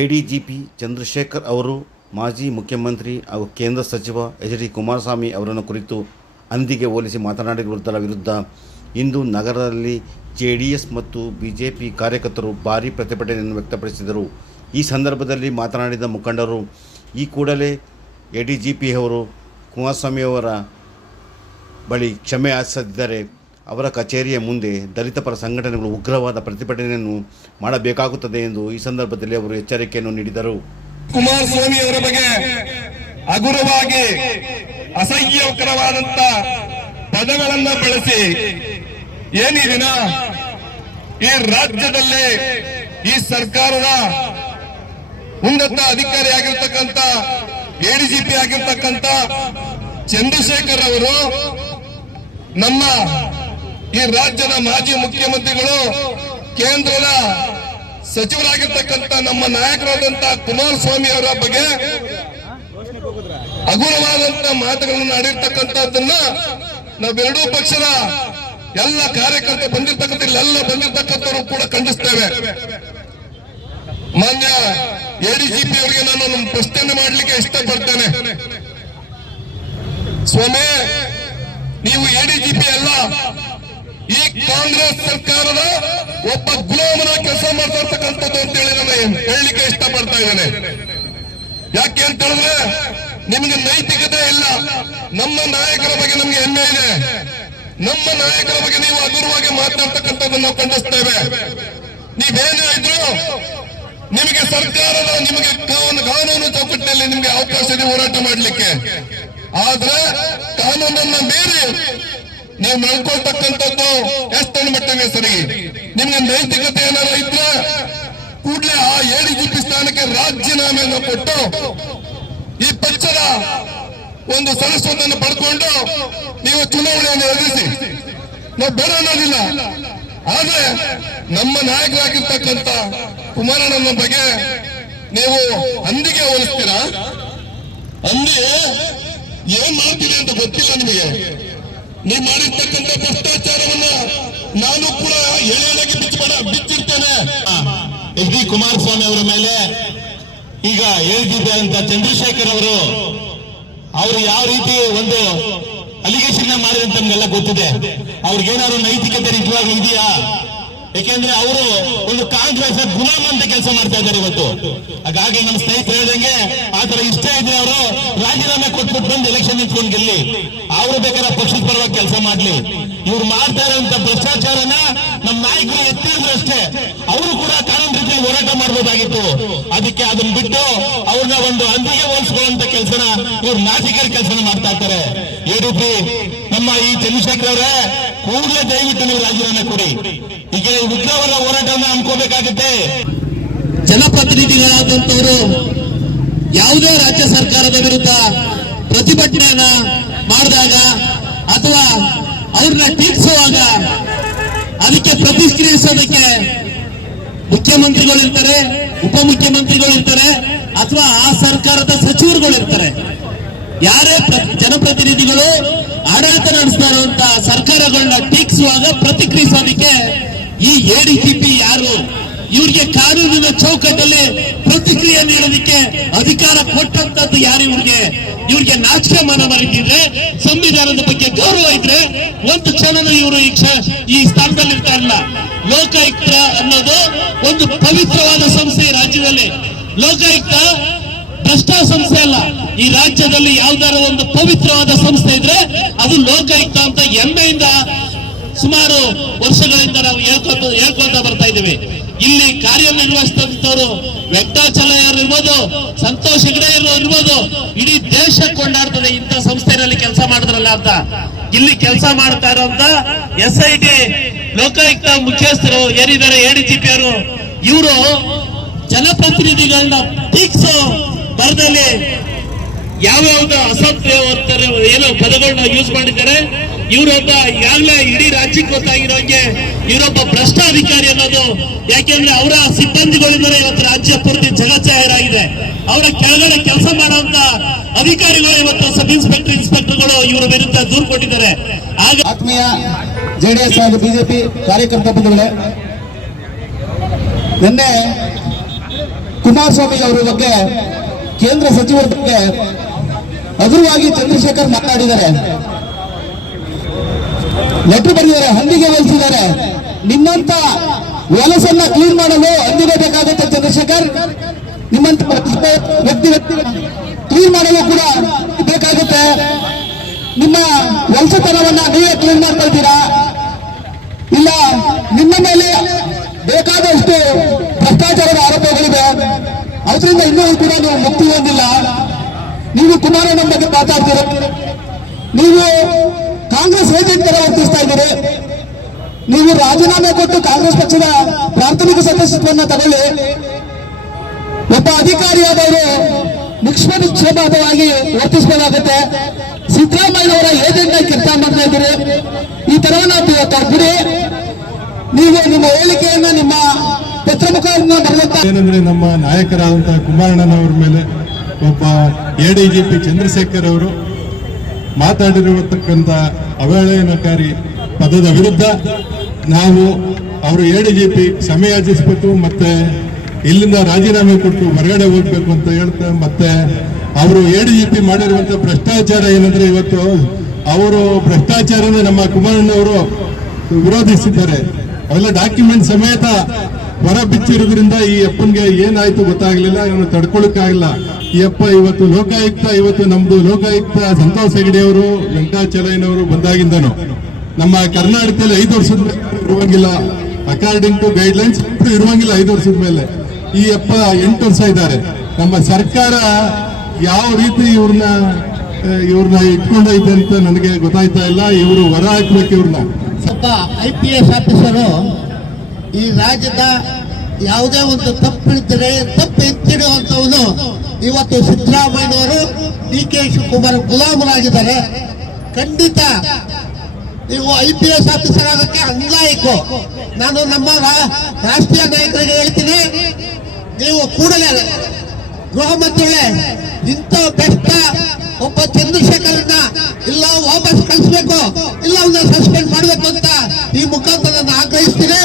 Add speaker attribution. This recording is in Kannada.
Speaker 1: ಎಡಿಜಿಪಿ ಚಂದ್ರಶೇಖರ್ ಅವರು, ಮಾಜಿ ಮುಖ್ಯಮಂತ್ರಿ ಹಾಗೂ ಕೇಂದ್ರ ಸಚಿವ ಎಚ್ ಡಿ ಕುಮಾರಸ್ವಾಮಿ ಅವರನ್ನು ಕುರಿತು ಅಂದಿಗೆ ಹೋಲಿಸಿ ಮಾತನಾಡಿರುವುದರ ವಿರುದ್ಧ ಇಂದು ನಗರದಲ್ಲಿ ಜೆ ಡಿ ಎಸ್ ಮತ್ತು ಬಿಜೆಪಿ ಕಾರ್ಯಕರ್ತರು ಭಾರೀ ಪ್ರತಿಭಟನೆಯನ್ನು ವ್ಯಕ್ತಪಡಿಸಿದರು. ಈ ಸಂದರ್ಭದಲ್ಲಿ ಮಾತನಾಡಿದ ಮುಖಂಡರು, ಈ ಕೂಡಲೇ ಎ ಡಿ ಜಿ ಪಿ ಅವರು ಕುಮಾರಸ್ವಾಮಿಯವರ ಬಳಿ ಕ್ಷಮೆ ಯಾಚಿಸದಿದ್ದರೆ ಅವರ ಕಚೇರಿಯ ಮುಂದೆ ದಲಿತ ಪರ ಸಂಘಟನೆಗಳು ಉಗ್ರವಾದ ಪ್ರತಿಭಟನೆಯನ್ನು ಮಾಡಬೇಕಾಗುತ್ತದೆ ಎಂದು ಈ ಸಂದರ್ಭದಲ್ಲಿ ಅವರು ಎಚ್ಚರಿಕೆಯನ್ನು ನೀಡಿದರು.
Speaker 2: ಕುಮಾರಸ್ವಾಮಿ ಅವರ ಬಗ್ಗೆ ಹಗುರವಾಗಿ ಅಸಹ್ಯಕರವಾದಂತ ಪದಗಳನ್ನ ಬಳಸಿ ಏನಿದಿನ ಈ ರಾಜ್ಯದಲ್ಲಿ ಈ ಸರ್ಕಾರದ ಉನ್ನತ ಅಧಿಕಾರಿಯಾಗಿರ್ತಕ್ಕಂಥ ಎಡಿಜಿಪಿ ಆಗಿರ್ತಕ್ಕಂಥ ಚಂದ್ರಶೇಖರ್ ಅವರು ನಮ್ಮ ಈ ರಾಜ್ಯದ ಮಾಜಿ ಮುಖ್ಯಮಂತ್ರಿಗಳು ಕೇಂದ್ರದ ಸಚಿವರಾಗಿರ್ತಕ್ಕಂಥ ನಮ್ಮ ನಾಯಕರಾದಂತ ಕುಮಾರಸ್ವಾಮಿ ಅವರ ಬಗ್ಗೆ ಹಗುರವಾದಂತ ಮಾತುಗಳನ್ನು ಆಡಿರ್ತಕ್ಕಂಥದ್ದನ್ನ ನಾವೆರಡೂ ಪಕ್ಷದ ಎಲ್ಲ ಕಾರ್ಯಕರ್ತರು ಬಂದಿರ್ತಕ್ಕಂಥ ಇಲ್ಲೆಲ್ಲ ಬಂದಿರ್ತಕ್ಕಂಥವ್ರು ಕೂಡ ಖಂಡಿಸ್ತೇವೆ. ಮಾನ್ಯ ಎಡಿಜಿಪಿ ಅವರಿಗೆ ನಾನು ನಮ್ಮ ಪ್ರಶ್ನೆಯನ್ನು ಮಾಡಲಿಕ್ಕೆ ಇಷ್ಟಪಡ್ತೇನೆ. ಸ್ವಾಮಿ, ನೀವು ಎಡಿಜಿಪಿ ಅಲ್ಲ. ಈ ಕಾಂಗ್ರೆಸ್ ಸರ್ಕಾರದ ಒಬ್ಬ ಗುಲಾಮನ ಕೆಲಸ ಮಾಡ್ತಾ ಇರ್ತಕ್ಕಂಥದ್ದು ಅಂತೇಳಿ ನಾನು ಹೇಳಲಿಕ್ಕೆ ಇಷ್ಟಪಡ್ತಾ ಇದ್ದೇನೆ. ಯಾಕೆ ಅಂತ ಹೇಳಿದ್ರೆ ನಿಮಗೆ ನೈತಿಕತೆ ಇಲ್ಲ. ನಮ್ಮ ನಾಯಕರ ಬಗ್ಗೆ ನಮ್ಗೆ ಹೆಮ್ಮೆ ಇದೆ. ನಮ್ಮ ನಾಯಕರ ಬಗ್ಗೆ ನೀವು ಅಗುರವಾಗಿ ಮಾತನಾಡ್ತಕ್ಕಂಥದ್ದನ್ನು ನಾವು ಖಂಡಿಸ್ತೇವೆ. ನೀವೇನೇ ಇದ್ರು ನಿಮಗೆ ಸರ್ಕಾರದ ನಿಮಗೆ ಕಾನೂನು ಚೌಕಟ್ಟಿನಲ್ಲಿ ನಿಮಗೆ ಅವಕಾಶ ಇದೆ ಹೋರಾಟ ಮಾಡಲಿಕ್ಕೆ. ಆದ್ರೆ ಕಾನೂನನ್ನ ಮೀರಿ ನೀವು ನಡ್ಕೊಳ್ತಕ್ಕಂಥದ್ದು ಎಷ್ಟು ಮಟ್ಟಿಗೆ ಸರಿ? ನಿಮ್ಗೆ ನೈತಿಕತೆ ಏನಾರ ಇದ್ರೆ ಕೂಡಲೇ ಆ ಎಡಿಜಿಪಿ ಸ್ಥಾನಕ್ಕೆ ರಾಜೀನಾಮೆಯನ್ನು ಕೊಟ್ಟು ಈ ಪಕ್ಷದ ಒಂದು ಸದಸ್ಯವನ್ನು ಪಡ್ಕೊಂಡು ನೀವು ಚುನಾವಣೆಯನ್ನು ಎದುರಿಸಿ. ನಾವು ಬೇಡ ಅನ್ನೋದಿಲ್ಲ. ಆದ್ರೆ ನಮ್ಮ ನಾಯಕರಾಗಿರ್ತಕ್ಕಂಥ ಕುಮಾರಣ್ಣನ ಬಗ್ಗೆ ನೀವು ಅಂದಿಗೆ ಹೋಲಿಸ್ತೀರಾ? ಅಂದಿ ಏನ್ ಮಾಡ್ತೀರಿ ಅಂತ ಗೊತ್ತಿಲ್ಲ ನಿಮಗೆ. ನೀವು ಮಾಡಿರ್ತಕ್ಕಂಥ ಭ್ರಷ್ಟಾಚಾರವನ್ನು ನಾನು ಕೂಡ ಎಳೆಯಾಗಿ ಬಿಚ್ಚಬೇಡ ಬಿಚ್ಚಿರ್ತೇನೆ
Speaker 3: ಎಚ್ ಡಿ ಕುಮಾರಸ್ವಾಮಿ ಅವರ ಮೇಲೆ ಈಗ ಹೇಳ್ತಿದ್ದಂತ ಚಂದ್ರಶೇಖರ್ ಅವರು ಅವರು ಯಾವ ರೀತಿ ಒಂದು ಅಲಿಗೇಷನ್ ಮಾಡಿದ್ರೆ ಅಂತ ನಮ್ಗೆಲ್ಲ ಗೊತ್ತಿದೆ. ಅವ್ರಿಗೇನಾದ್ರು ನೈತಿಕತೆ ನಿಜವಾಗ್ಲೂ ಇದೆಯಾ? ಯಾಕೆಂದ್ರೆ ಅವರು ಒಂದು ಕಾಂಗ್ರೆಸ್ ಗುಲಾಮ ಅಂತ ಕೆಲಸ ಮಾಡ್ತಾ ಇದ್ದಾರೆ ಇವತ್ತು. ಹಾಗಾಗಿ ನಮ್ಮ ಸ್ನೇಹಿತರು ಹೇಳಿದಂಗೆ ಆತರ ಇಷ್ಟ ಇದ್ರೆ ಅವರು ರಾಜೀನಾಮೆ ಕೊಟ್ಬಿಟ್ಟು ಬಂದು ಎಲೆಕ್ಷನ್ ನಿಂತ್ಕೊಂಡು ಗೆಲ್ಲಿ. ಅವರು ಬೇಕಾದ್ರೆ ಪಕ್ಷದ ಪರವಾಗಿ ಕೆಲಸ ಮಾಡ್ಲಿ. ಇವ್ರು ಮಾಡ್ತಾ ಇರುವಂತ ಭ್ರಷ್ಟಾಚಾರನ ನಮ್ಮ ನಾಯಕರು ಎತ್ತಿದ್ರು ಅಷ್ಟೇ. ಅವರು ಕೂಡ ಕಾನೂನು ರೀತಿಯಲ್ಲಿ ಹೋರಾಟ ಮಾಡಬಹುದಾಗಿತ್ತು ಅದಕ್ಕೆ ಅದನ್ನ ಬಿಟ್ಟು ಅವ್ರನ್ನ ಒಂದು ಅಂದಿಗೆ ಹೋಲಿಸ್ಕೊಳ್ಳುವಂತ ಕೆಲಸನ ಇವ್ರು ನಾಸಿಕರ ಕೆಲಸನ ಮಾಡ್ತಾ ಇರ್ತಾರೆ. ಎಡಿಪಿ ನಮ್ಮ ಈ ಚಂದ್ರಶೇಖರ್ ಅವರೇ ಕೂಡಲೇ ದಯವಿಟ್ಟು ನೀವು ರಾಜೀನಾಮೆ ಕೊಡಿ. ಈಗ ಈ ಉಗ್ರವಾದ ಹೋರಾಟವನ್ನ ಅನ್ಕೋಬೇಕಾಗುತ್ತೆ
Speaker 4: ಜನಪ್ರತಿನಿಧಿಗಳಾದಂತವರು ಯಾವುದೇ ರಾಜ್ಯ ಸರ್ಕಾರದ ವಿರುದ್ಧ ಪ್ರತಿಭಟನೆಯನ್ನ ಮಾಡಿದಾಗ ಅಥವಾ ಅವ್ರನ್ನ ಟೀಕಿಸುವಾಗ ಅದಕ್ಕೆ ಪ್ರತಿಕ್ರಿಯಿಸೋದಕ್ಕೆ ಮುಖ್ಯಮಂತ್ರಿಗಳು ಇರ್ತಾರೆ ಉಪಮುಖ್ಯಮಂತ್ರಿಗಳು ಇರ್ತಾರೆ ಅಥವಾ ಆ ಸರ್ಕಾರದ ಸಚಿವರುಗಳು ಇರ್ತಾರೆ ಯಾರೇ ಪ್ರ- ಜನಪ್ರತಿನಿಧಿಗಳು ಸರ್ಕಾರಗಳನ್ನ ಟೀಕಿಸುವಾಗ ಪ್ರತಿಕ್ರಿಯಿಸೋದಕ್ಕೆ ಈ ಎಡಿಜಿಪಿ ಯಾರು? ಇವ್ರಿಗೆ ಕಾನೂನಿನ ಚೌಕಟ್ಟಲ್ಲಿ ಪ್ರತಿಕ್ರಿಯೆ ನೀಡೋದಕ್ಕೆ ಅಧಿಕಾರ ಕೊಟ್ಟಂತದ್ದು ಯಾರು ಇವ್ರಿಗೆ? ಇವ್ರಿಗೆ ನಾಚಿಕೆ ಮನ ಸಂವಿಧಾನದ ಬಗ್ಗೆ ಗೌರವ ಇದ್ರೆ ಒಂದು ಕ್ಷಣನೂ ಇವರು ಈ ಸ್ಥಾನದಲ್ಲಿ ಇರ್ತಾ ಇಲ್ಲ ಲೋಕಾಯುಕ್ತ ಅನ್ನೋದು ಒಂದು ಪವಿತ್ರವಾದ ಸಂಸ್ಥೆ ರಾಜ್ಯದಲ್ಲಿ. ಲೋಕಾಯುಕ್ತ ಭ್ರಷ್ಟ ಸಂಸ್ಥೆ ಅಲ್ಲ. ಈ ರಾಜ್ಯದಲ್ಲಿ ಯಾವ್ದಾರ ಒಂದು ಪವಿತ್ರವಾದ ಸಂಸ್ಥೆ ಇದ್ರೆ ಅದು ಲೋಕಾಯುಕ್ತ ಅಂತ ಹೆಮ್ಮೆಯಿಂದ ಸುಮಾರು ವರ್ಷಗಳಿಂದ ನಾವು ಹೇಳ್ಕೊಂಡು ಹೇಳ್ಕೊಳ್ತಾ ಬರ್ತಾ ಇದ್ದೀವಿ. ಇಲ್ಲಿ ಕಾರ್ಯನಿರ್ವಹಿಸಿದಂತವರು ವೆಂಕಟಾಚಲಯ್ಯರು ಇರ್ಬೋದು, ಸಂತೋಷ್ ಹೆಗಡೆ ಇರ್ಬೋದು, ಇಡೀ ದೇಶ ಕೊಂಡಾಡ್ತದೆ. ಇಂಥ ಸಂಸ್ಥೆಯಲ್ಲಿ ಕೆಲಸ ಮಾಡಿದ್ರಲ್ಲ ಅಂತ. ಇಲ್ಲಿ ಕೆಲಸ ಮಾಡ್ತಾ ಇರೋಂತ ಎಸ್ ಐ ಟಿ ಲೋಕಾಯುಕ್ತ ಮುಖ್ಯಸ್ಥರು ಏನಿದ್ದಾರೆ ಎಡಿಜಿಪಿ ಅವರು, ಇವರು ಜನಪ್ರತಿನಿಧಿಗಳನ್ನ ಟೀಕ್ಸೋ ಬರದಲ್ಲಿ ಯಾವ್ಯಾವ್ದು ಅಸತ್ಯವಂತರ ಏನೋ ಪದಗಳನ್ನ ಯೂಸ್ ಮಾಡಿದ್ದಾರೆ. ಇವರೊಬ್ಬ ಈಗಾಗಲೇ ಇಡೀ ರಾಜ್ಯಕ್ಕೆ ಗೊತ್ತಾಗಿರೋಂಗೆ ಇವರೊಬ್ಬ ಭ್ರಷ್ಟಾಧಿಕಾರಿ ಅನ್ನೋದು, ಯಾಕೆಂದ್ರೆ ಅವರ ಸಿಬ್ಬಂದಿಗಳಿಂದಲೇ ಇವತ್ತು ರಾಜ್ಯ ಪೂರ್ತಿ ಜಗಜ್ಜಾಹೀರಾಗಿದೆ ಅವರ ಕೆಳಗಡೆ ಕೆಲಸ ಮಾಡುವಂತ ಅಧಿಕಾರಿಗಳು ಇವತ್ತು ಸಬ್ ಇನ್ಸ್ಪೆಕ್ಟರ್ ಇನ್ಸ್ಪೆಕ್ಟರ್ಗಳು ಇವರ ವಿರುದ್ಧ ದೂರು ಕೊಟ್ಟಿದ್ದಾರೆ. ಆಗ
Speaker 5: ಆತ್ಮೀಯ ಜೆಡಿಎಸ್ ಹಾಗೂ ಬಿಜೆಪಿ ಕಾರ್ಯಕರ್ತ ಬಂಧುಗಳೇ, ನಿನ್ನೆ ಕುಮಾರಸ್ವಾಮಿ ಅವರ ಬಗ್ಗೆ ಕೇಂದ್ರ ಸಚಿವರ ಬಗ್ಗೆ ಹಗುರವಾಗಿ ಚಂದ್ರಶೇಖರ್ ಮಾತಾಡಿದ್ದಾರೆ. ಲೆಟರ್ ಬರೆದಿದ್ದಾರೆ, ಹಂದಿಗೆ ಹೋಲಿಸಿದ್ದಾರೆ ನಿಮ್ಮಂತ ಹೊಲಸನ್ನ ಕ್ಲೀನ್ ಮಾಡಲು ಹಂದಿಗೆ ಬೇಕಾಗುತ್ತೆ ಚಂದ್ರಶೇಖರ್. ನಿಮ್ಮಂತ ವ್ಯಕ್ತಿ ವ್ಯಕ್ತಿ ಕ್ಲೀನ್ ಮಾಡಲು ಕೂಡ ಬೇಕಾಗುತ್ತೆ. ನಿಮ್ಮ ವಲಸತನವನ್ನ ನೀವೇ ಕ್ಲೀನ್ ಮಾಡ್ಕೊಳ್ತೀರಾ? ಇಲ್ಲ, ನಿಮ್ಮ ಮೇಲೆ ಬೇಕಾದಷ್ಟು ಅದರಿಂದ ಇನ್ನೂ ಕೂಡ ನೀವು ಮುಕ್ತಿ ಹೊಂದಿಲ್ಲ. ನೀವು ಕುಮಾರಣ್ಣ ಬಗ್ಗೆ ಮಾತಾಡ್ತೀರ. ನೀವು ಕಾಂಗ್ರೆಸ್ ಏಜೆಂಟ್ ತರ ವರ್ತಿಸ್ತಾ ಇದ್ದೀರಿ. ನೀವು ರಾಜೀನಾಮೆ ಕೊಟ್ಟು ಕಾಂಗ್ರೆಸ್ ಪಕ್ಷದ ಪ್ರಾಥಮಿಕ ಸದಸ್ಯತ್ವವನ್ನು ತಗೊಳ್ಳಿ. ಒಬ್ಬ ಅಧಿಕಾರಿಯಾದವರು ನಿಕ್ಷೇಪ ನಿಕ್ಷೇಪವಾಗಿ ವರ್ತಿಸಬೇಕಾಗುತ್ತೆ ಸಿದ್ದರಾಮಯ್ಯನವರ ಏಜೆಂಟ್ ಆಗಿ ಕೆಲಸ ಮಾಡ್ತಾ ಇದ್ದೀರಿ. ಈ ತರವನ್ನ ಬಿಡಿ ನೀವು ನಿಮ್ಮ ಹೇಳಿಕೆಯನ್ನ ನಿಮ್ಮ ಬರೆದಂತ
Speaker 6: ಏನಂದ್ರೆ ನಮ್ಮ ನಾಯಕರಾದಂತಹ ಕುಮಾರಣ್ಣನವರ ಮೇಲೆ ಒಬ್ಬ ಪಿ ಚಂದ್ರಶೇಖರ್ ಅವರು ಮಾತಾಡಿರುವತಕ್ಕಂಥ ಅವಹೇಳನಕಾರಿ ಪದದ ವಿರುದ್ಧ ನಾವು ಅವರು A D G P ADGP ಯೋಜಿಸ್ಬೇಕು ಮತ್ತೆ ಇಲ್ಲಿಂದ ರಾಜೀನಾಮೆ ಕೊಟ್ಟು ಹೊರಗಡೆ ಹೋಗ್ಬೇಕು ಅಂತ ಹೇಳ್ತಾ ಮತ್ತೆ ಅವರು ಎ ಡಿ ಜಿ ಪಿ ಮಾಡಿರುವಂತ ಭ್ರಷ್ಟಾಚಾರ ಏನಂದ್ರೆ ಇವತ್ತು ಅವರು ಭ್ರಷ್ಟಾಚಾರನ ನಮ್ಮ ಕುಮಾರಣ್ಣವರು ವಿರೋಧಿಸಿದ್ದಾರೆ. ಅವೆಲ್ಲ ಡಾಕ್ಯುಮೆಂಟ್ ಸಮೇತ ಹೊರ ಬಿಚ್ಚಿರೋದ್ರಿಂದ ಈ ಅಪ್ಪನ್ಗೆ ಏನಾಯ್ತು ಗೊತ್ತಾಗ್ಲಿಲ್ಲ ಇವನು ತಡ್ಕೊಳಕ್ಕಾಗಿಲ್ಲ ಈ ಅಪ್ಪ ಇವತ್ತು ಲೋಕಾಯುಕ್ತ, ಇವತ್ತು ನಮ್ದು ಲೋಕಾಯುಕ್ತ ಸಂತೋಷ್ ಹೆಗಡೆ ಅವರು ವೆಂಕಟಾಚಲಯ್ಯನವರು ಬಂದಾಗಿಂದನು. ನಮ್ಮ ಕರ್ನಾಟಕದಲ್ಲಿ ಐದು ವರ್ಷದ ಇರುವಂಗಿಲ್ಲ. ಅಕಾರ್ಡಿಂಗ್ ಟು ಗೈಡ್ ಲೈನ್ಸ್ ಇರುವಂಗಿಲ್ಲ ಐದು ವರ್ಷದ ಮೇಲೆ. ಈ ಅಪ್ಪ ಎಂಟು ವರ್ಷ ಇದ್ದಾರೆ. ನಮ್ಮ ಸರ್ಕಾರ ಯಾವ ರೀತಿ ಇವ್ರನ್ನ ಇವ್ರನ್ನ ಇಟ್ಕೊಂಡೈತೆ ಅಂತ ನನಗೆ ಗೊತ್ತಾಯ್ತಾ ಇಲ್ಲ. ಇವರು ಹೊರ ಹಾಕ್ಬೇಕು ಇವ್ರನ್ನ.
Speaker 7: ಸ್ವಲ್ಪ ಐ ಪಿ ಎಸ್ ಆಫೀಸರು ಈ ರಾಜ್ಯದ ಯಾವುದೇ ಒಂದು ತಪ್ಪಿದ್ರೆ ತಪ್ಪು ಎತ್ತಿಡುವಂತವನು ಇವತ್ತು ಸಿದ್ದರಾಮಯ್ಯನವರು ಡಿ ಕೆ ಶಿವಕುಮಾರ್ ಗುಲಾಮರಾಗಿದ್ದಾರೆ. ಖಂಡಿತ ನೀವು ಐ ಪಿ ಎಸ್ ಆಫೀಸರ್ ಆಗಕ್ಕೆ ಅನ್ಲಾಯಕು. ನಾನು ನಮ್ಮ ರಾಷ್ಟ್ರೀಯ ನಾಯಕರಿಗೆ ಹೇಳ್ತೀನಿ, ನೀವು ಕೂಡಲೇ ಗೃಹ ಮಂತ್ರಿಗಳೇ, ಇಂಥ ಬೆಷ್ಟ ಒಬ್ಬ ಚಂದ್ರಶೇಖರನ್ನ ಇಲ್ಲ ವಾಪಸ್ ಕಳಿಸ್ಬೇಕು, ಇಲ್ಲ ಅವನ್ನ ಸಸ್ಪೆಂಡ್ ಮಾಡಬೇಕು ಅಂತ ಈ ಮುಖಾಂತರ ನಾನು ಆಗ್ರಹಿಸ್ತೀನಿ.